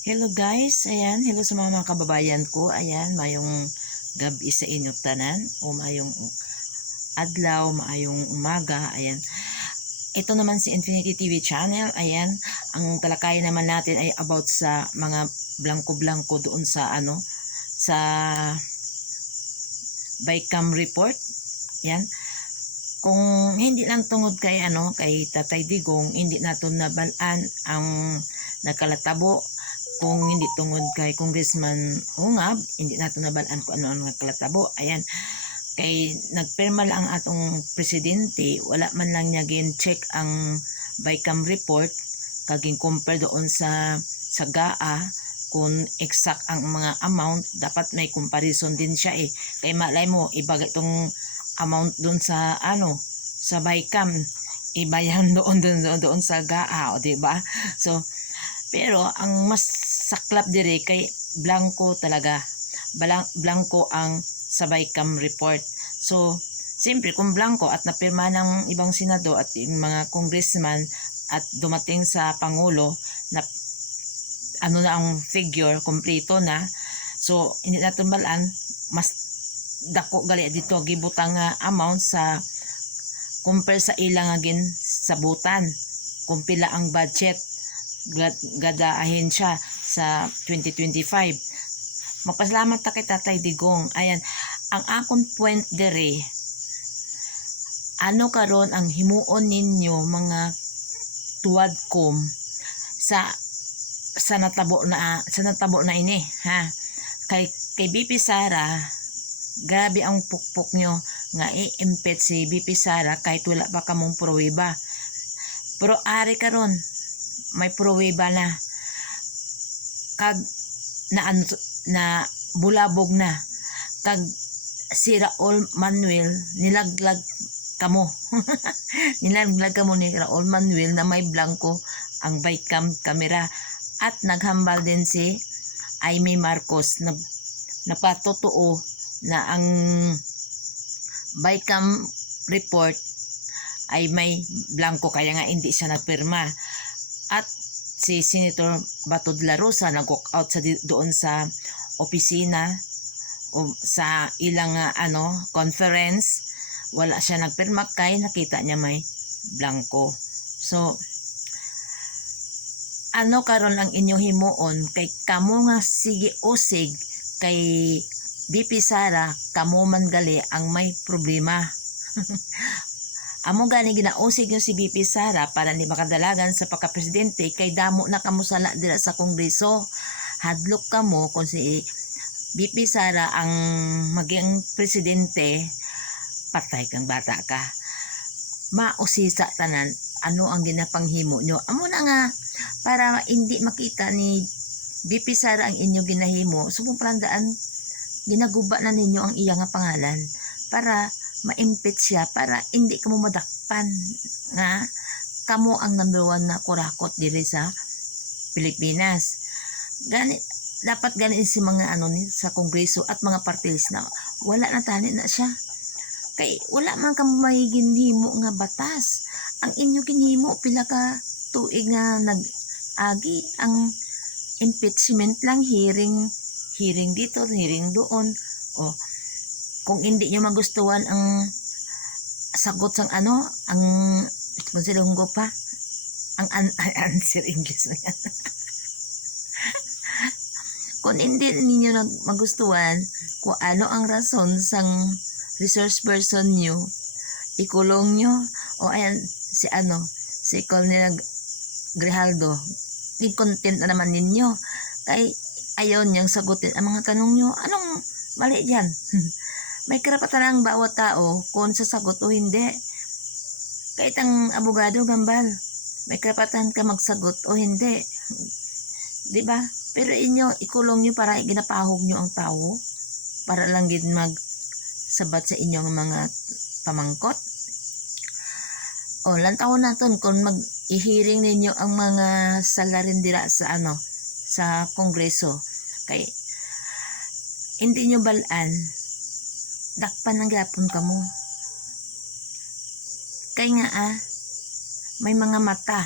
Hello guys, ayan, hello sa mga kababayan ko, ayan, mayong gabi sa inyo tanan, o mayong adlaw, mayong umaga, ayan. Ito naman si Infinity TV Channel, ayan, ang talakayan naman natin ay about sa mga blanco-blanco doon sa sa Bycam report, ayan. Kung hindi lang tungod kay kay Tatay Digong, hindi nato nabalaan ang nakalatabo. Kung hindi tungod kay Congressman Ungab, hindi nato nabalaan kung ano ang nakalatabo. Ayan, kay nagpirma lang atong presidente, wala man lang niya gin-check ang Bycam report kaging compare doon sa GAA kung exact ang mga amount. Dapat may comparison din siya kay malay mo iba itong amount doon sa Bycam, ibayan doon sa GAA, o di ba? So pero ang mas saklap dire kay blanco talaga, blanco ang sa Bycam report. So siyempre kung blanco at napirma ng ibang senador at yung mga congressman at dumating sa pangulo na na ang figure kompleto na, so hindi natin balaan, mas dako gali dito gibutang amount sa compare sa ilang agin sabutan kung pila ang budget gada ahensya sa 2025. Magpasalamat ta kay Tatay Digong. Ayan, ang akong point dere, ano karon ang himuon ninyo mga tuwadkom sa natabo na ini, ha? Kay BP Sara, grabe ang pukpok nyo nga i-impet si BP Sara kahit wala pa kamong pruweba. Pero ari karon may pruweba na kag na bulabog na kag si Raul Manuel nilaglag kamo. Nilaglag kamo ni Raul Manuel na may blanco ang Bycam camera, at naghambal din si Amy Marcos na napatotoo na ang Bycam report ay may blanco kaya nga hindi siya nagpirma. At si Senator Bato de la Rosa nag-walk out doon sa opisina o sa ilang conference, wala siya nagpirma kay nakita niya may blanco. So ano karon ang inyo himuon kay kamo nga sige usig kay BP Sara, kamo man gali ang may problema. Amo gani ginausig nyo si BP Sara para ni makadalagan sa pagka-presidente kay damo na kamo sala dira sa Kongreso. Hadlok kamo kung si BP Sara ang maging presidente, patay kang bata ka. Mausisa tanan ano ang ginapanghimo nyo. Amo na nga para hindi makita ni BP Sara ang inyo ginahimo, subong palandaan ginaguba na ninyo ang iya nga pangalan para ma-impet siya, para hindi kamo madakpan nga kamo ang number 1 na kurakot diri sa Pilipinas. Gani dapat gani si mga ni sa Kongreso at mga party list na wala na tani na siya. Kay wala man kamo may ginhimo nga batas. Ang inyo ginhimo pila ka tuig nga nag-agi ang impeachment lang, hearing dito, hearing doon. O kung hindi nyo magustuhan ang sagot sang ang kung silunggo pa ang answer English na yan. Kung hindi ninyo magustuhan kung ano ang rason sang resource person nyo, ikulong nyo. O ayan si Colonel Grijaldo, i-content na naman ninyo kay ayaw niyang sagutin ang mga tanong nyo. Anong mali dyan? May karapatan ang bawat tao kung sasagot o hindi. Kahit ang abogado, gambal, may karapatan ka magsagot o hindi. Diba? Pero ikulong nyo para ginapahog nyo ang tao para lang gid magsabat sa inyong mga pamangkot. O lantaw naton kung mag-hearing ninyo ang mga salarindira sa sa Kongreso, kay hindi nyo balaan dakpan ng gapon kamo. Kay nga may mga mata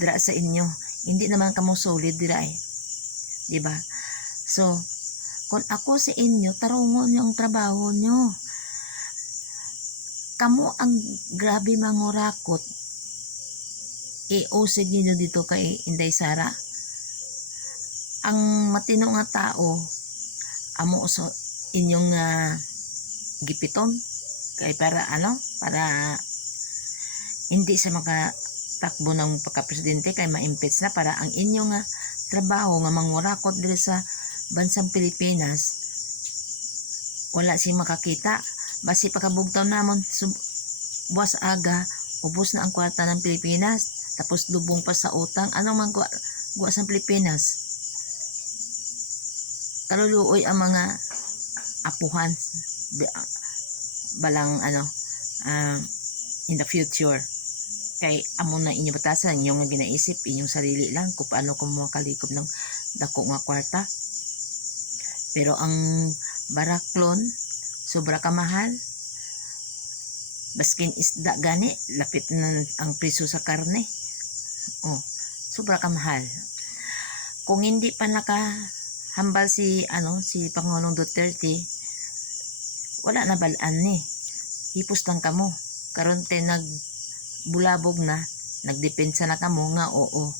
dira sa inyo, hindi naman kamo solid dira di ba? So, kung ako sa inyo, tarungon yung trabaho nyo. Kamo ang grabe mangurakot, iusig niyo dito kay Inday Sara. Ang matino nga tao, amo so inyong gipiton kay para para hindi siya makatakbo ng pagka-presidente kay ma-impeach na para ang inyong trabaho nga mangurakot diri sa bansang Pilipinas wala si makakita basi pagkabugtaw namon buwas aga ubos na ang kwarta ng Pilipinas tapos lubong pa sa utang ano man guwa sa Pilipinas kaluluoy ang mga apuhan balang in the future kay amo na inyo batasan inyong ginaisip inyong sarili lang kung paano ko makalikob ng dako nga kwarta pero ang baraklon sobra ka mahal baskin isda gani lapit na ang preso sa karne sobra ka mahal kung hindi pa nakahambal si Pangulong Duterte wala na balaan ni hipos lang kamo karon te nagbulabog na nagdepensa na kamo nga oo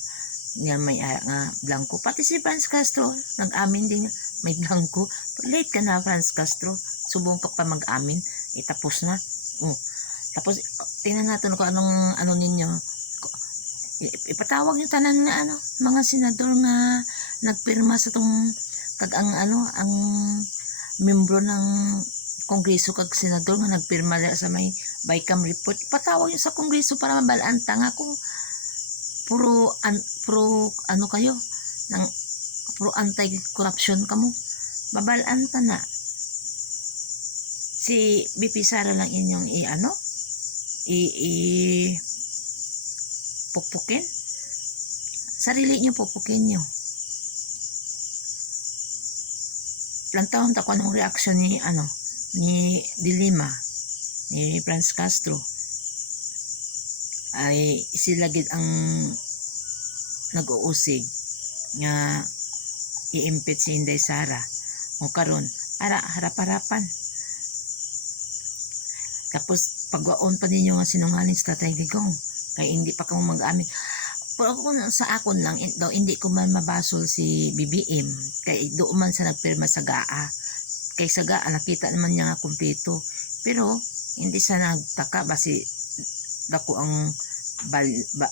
nga may nga blanco pati si Franz Castro nag-amin din may blanco late ka na Franz Castro subong ka pa mag-amin tapos na tapos tingnan natin kung anong ninyo ipatawag niyo tanan nga mga senador nga nagpirma sa tong ang membro ng Kongreso kag senador nga nagpirma sa may BICAM report ipatawag niyo sa Kongreso para mabalaan nga kung puro kayo ng puro anti-corruption kamo babalaan ta na si BP Sara lang inyong pukpukin sarili niyo pukpukin niyo lantaon ta kung anong reaksyon ni Dilima ni Franz Castro ay sila gid ang nag-uusig nga i-impeach si Inday Sara o karon harap-harapan tapos pagwaon pa ninyo nga sinungaling sa Tatay Digong kay hindi pa kamo mag-amin pero kung sa akon lang daw hindi ko man mabasol si BBM kay doon man sa nagpirma sa GAA kay sa GAA nakita naman niya nga kumpleto pero hindi sa nagtaka basi dako ang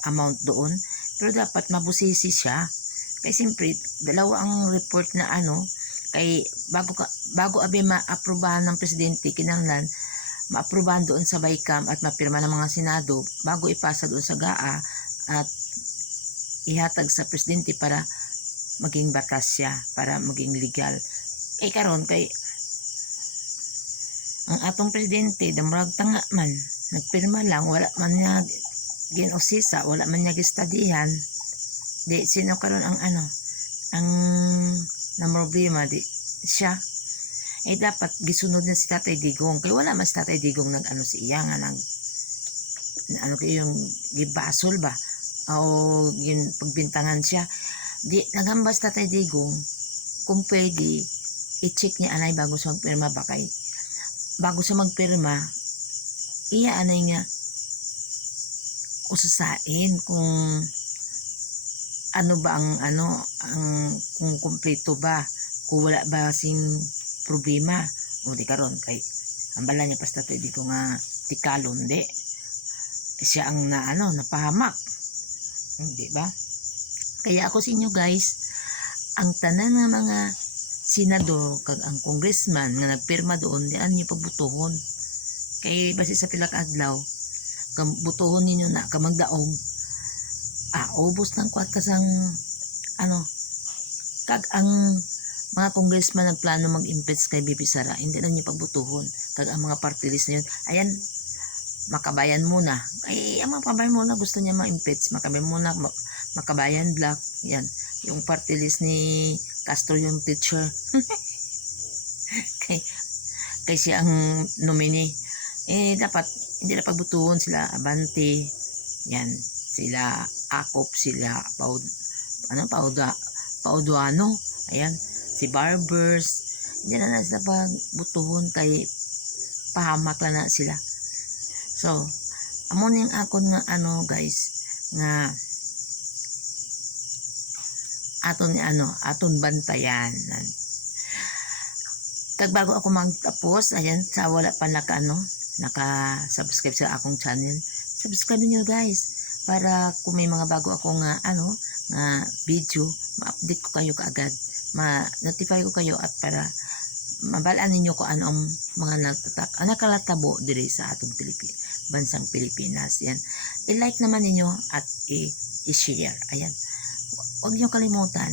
amount doon pero dapat mabusisi siya kay siyempre dalawa ang report na kay bago abi ma-aprobahan ng presidente kinahanglan ma-aprobahan doon sa BICAM at mapirma ng mga senado bago ipasa doon sa GAA at ihatag sa presidente para maging batas siya para maging legal karon kay ang atong presidente damurag tanga man nagpirma lang wala man niya ginusisa wala man niya gistadihan di sino karon ang ang problema di siya dapat gisunod na si Tatay Digong kay wala man si Tatay Digong si iya nga nang yung gibasol ba o yun pagbintangan siya di nagambas Tatay Digong kung pwede i-check niya anay bago siya magpirma ba kay bago siya magpirma iya anay nga ususain kung ano ba ang kung kumpleto ba kung wala ba sing problema o di karon kay ang bala niya basta di ko nga tikalon di siya ang napahamak di ba kaya ako sa inyo guys ang tanan nga mga senador kag ang congressman nga nagpirma doon di niyo pagbutuhon kay basi sa pila ka adlaw butuhon ninyo na kamagdaog ubos ng kwat kasang kag ang mga congressman nagplano mag-impeach kay BP Sara hindi na niyo pagbutuhon kag ang mga party list na yun ayan makabayan muna ay ang mga kabayan muna gusto niya ma-impeach makabayan muna makabayan black yan yung party list ni Castro yung teacher kay siya ang nominee dapat hindi na pagbutuhon sila Abante yan sila Akop sila Pauduano Ayan, si barbers, hindi na sila pagbutuhon kay pahamak lang na sila. So, amo ning akon nga ano guys, nga aton bantayan. Kag bago ako magtapos, ayan, sa wala pa naka-subscribe sa akong channel, subscribe niyo guys, para kung may mga bago ako nga nga video, ma-update ko kayo kaagad, ma-notify ko kayo, at para mabalaan ninyo kung ano ang mga nakalatabo diri sa atong bansang Pilipinas. Yan, i-like naman ninyo at i-share. Ayan, huwag niyo kalimutan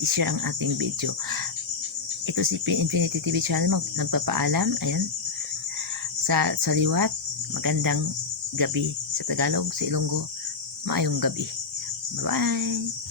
i-share ang ating video. Ito si Infinity TV Channel nagpapaalam. Ayan, sa liwat, magandang gabi. Sa Tagalog, sa Ilonggo, maayong gabi. Bye-bye!